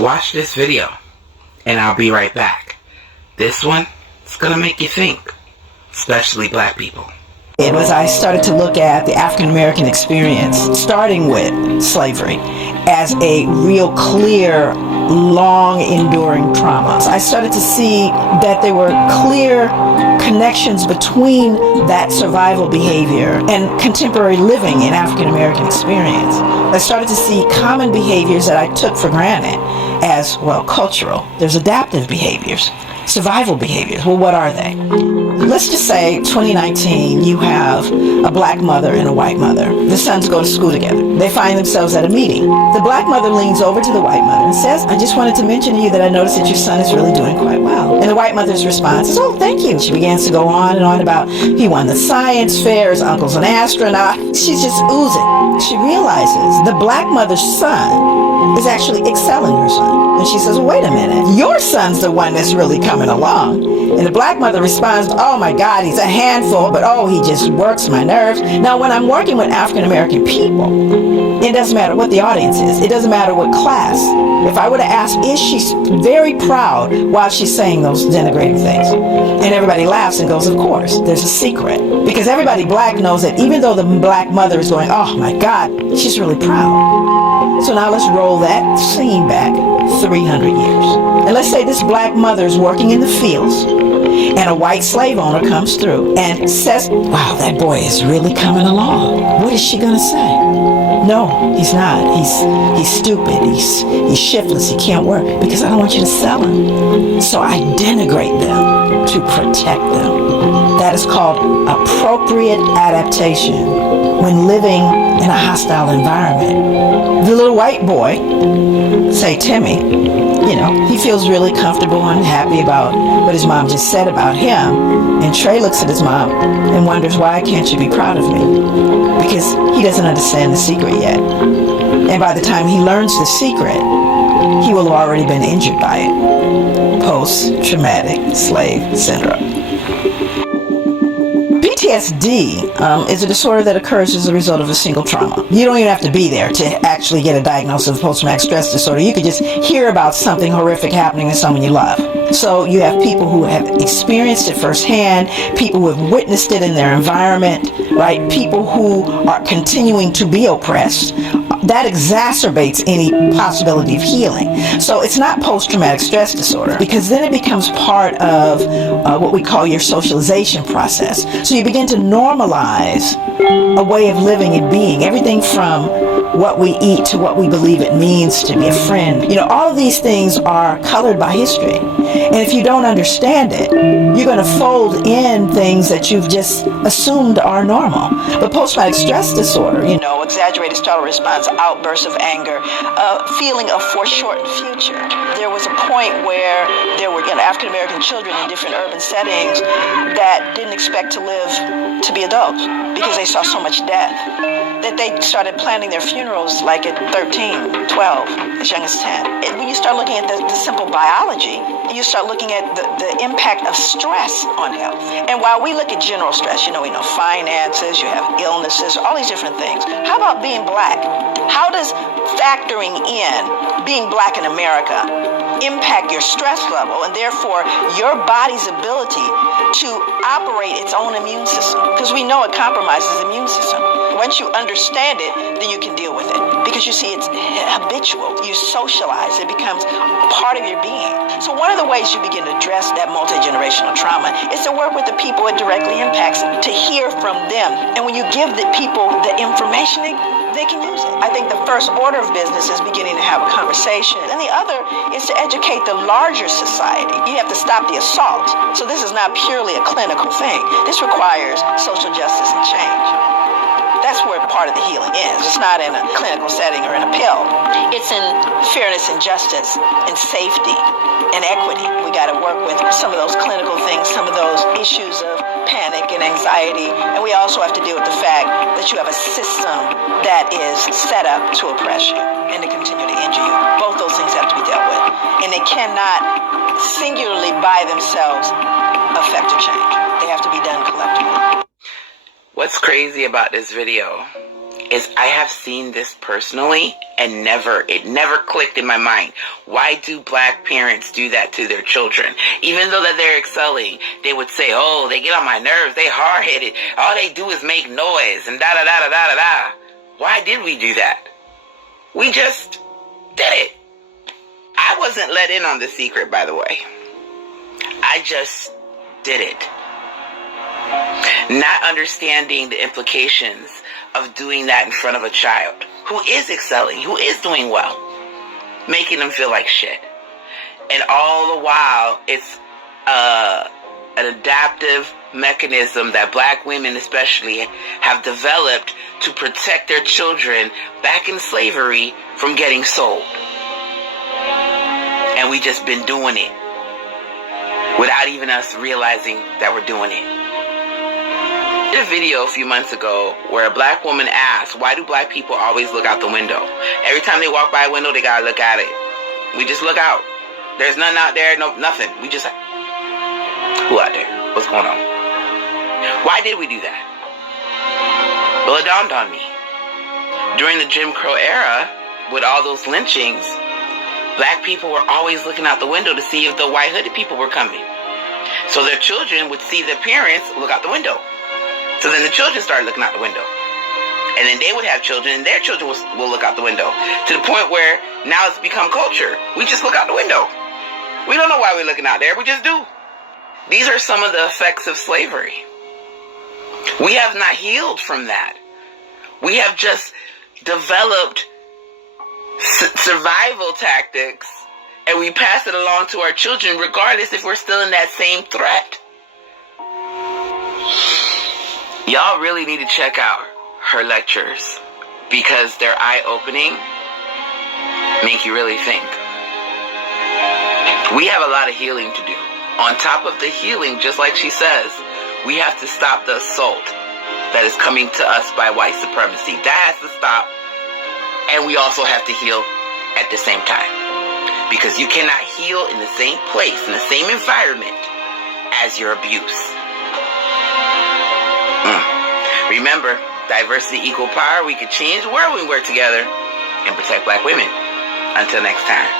Watch this video, and I'll be right back. This one is going to make you think, especially black people. It was I started to look at the African American experience, starting with slavery, as a real clear, long enduring trauma. I started to see that there were clear connections between that survival behavior and contemporary living in African American experience. I started to see common behaviors that I took for granted as, well, cultural. There's adaptive behaviors, survival behaviors. Well, what are they? Let's just say 2019, you have a black mother and a white mother. The sons go to school together. They find themselves at a meeting. The black mother leans over to the white mother and says, I just wanted to mention to you that I noticed that your son is really doing quite well. And the white mother's response is, oh, thank you. She begins to go on and on about he won the science fair, his uncle's an astronaut. She's just oozing. She realizes the black mother's son is actually excelling her son. And she says, well, wait a minute. Your son's the one that's really coming along. And the black mother responds, oh my God, he's a handful, but oh, he just works my nerves. Now, when I'm working with African American people, it doesn't matter what the audience is. It doesn't matter what class. If I were to ask, is she very proud while she's saying those denigrating things? And everybody laughs and goes, of course. There's a secret. Because everybody black knows that even though the black mother is going, oh my God, she's really proud. So now let's roll that scene back 300 years. And let's say this black mother is working in the fields and a white slave owner comes through and says, wow, that boy is really coming along. What is she going to say? No, he's not. He's stupid. He's shiftless. He can't work because I don't want you to sell him. So I denigrate them to protect them. That is called appropriate adaptation when living in a hostile environment. The little white boy, say Timmy, he feels really comfortable and happy about what his mom just said about him. And Trey looks at his mom and wonders, why can't you be proud of me? Because he doesn't understand the secret yet. And by the time he learns the secret, he will have already been injured by it. Post-traumatic slave syndrome. PTSD is a disorder that occurs as a result of a single trauma. You don't even have to be there to actually get a diagnosis of post-traumatic stress disorder. You could just hear about something horrific happening to someone you love. So you have people who have experienced it firsthand, people who have witnessed it in their environment, right? People who are continuing to be oppressed. That exacerbates any possibility of healing. So it's not post-traumatic stress disorder, because then it becomes part of what we call your socialization process. So you begin to normalize a way of living and being, everything from what we eat to what we believe it means to be a friend. All of these things are colored by history. And if you don't understand it, you're going to fold in things that you've just assumed are normal. But post-traumatic stress disorder, exaggerated startle response, outbursts of anger, feeling of foreshortened future. There was a point where there were African American children in different urban settings that didn't expect to live to be adults because they saw so much death that they started planning their funerals like at 13, 12, as young as 10. When you start looking at the simple biology, you start looking at the impact of stress on health. And while we look at general stress, we know finances, you have illnesses, all these different things. How about being black? How does factoring in being black in America impact your stress level and therefore your body's ability to operate its own immune system? Because we know it compromises the immune system. Once you understand it, then you can deal with it. Because you see, it's habitual. You socialize. It becomes part of your being. So one of the ways you begin to address that multi-generational trauma is to work with the people it directly impacts, to hear from them. And when you give the people the information, they can use it. I think the first order of business is beginning to have a conversation. And the other is to educate the larger society. You have to stop the assault. So this is not purely a clinical thing. This requires social justice and change. That's where part of the healing is. It's not in a clinical setting or in a pill. It's in fairness and justice and safety and equity. We got to work with some of those clinical things, some of those issues of panic and anxiety. And we also have to deal with the fact that you have a system that is set up to oppress you and to continue to injure you. Both those things have to be dealt with. And they cannot singularly by themselves affect a change. They have to be done collectively. What's crazy about this video is I have seen this personally and it never clicked in my mind. Why do black parents do that to their children? Even though that they're excelling, they would say, oh, they get on my nerves, they hard-headed, all they do is make noise, and da-da-da-da-da-da-da. Why did we do that? We just did it. I wasn't let in on the secret, by the way. I just did it. Not understanding the implications of doing that in front of a child who is excelling, who is doing well, making them feel like shit. And all the while, it's an adaptive mechanism that black women especially have developed to protect their children back in slavery from getting sold. And we just been doing it without even us realizing that we're doing it. I did a video a few months ago where a black woman asked, why do black people always look out the window? Every time they walk by a window, they gotta look at it. We just look out. There's nothing out there, nothing. We just, who out there? What's going on? Why did we do that? Well, it dawned on me. During the Jim Crow era, with all those lynchings, black people were always looking out the window to see if the white hooded people were coming. So their children would see their parents look out the window. So then the children started looking out the window. And then they would have children, and their children will look out the window. To the point where now it's become culture. We just look out the window. We don't know why we're looking out there. We just do. These are some of the effects of slavery. We have not healed from that. We have just developed survival tactics, and we pass it along to our children regardless if we're still in that same threat. Y'all really need to check out her lectures because they're eye-opening, make you really think. We have a lot of healing to do. On top of the healing, just like she says, we have to stop the assault that is coming to us by white supremacy. That has to stop. And we also have to heal at the same time. Because you cannot heal in the same place, in the same environment as your abuse. Remember, diversity, equal power. We could change the world when we work together and protect black women. Until next time.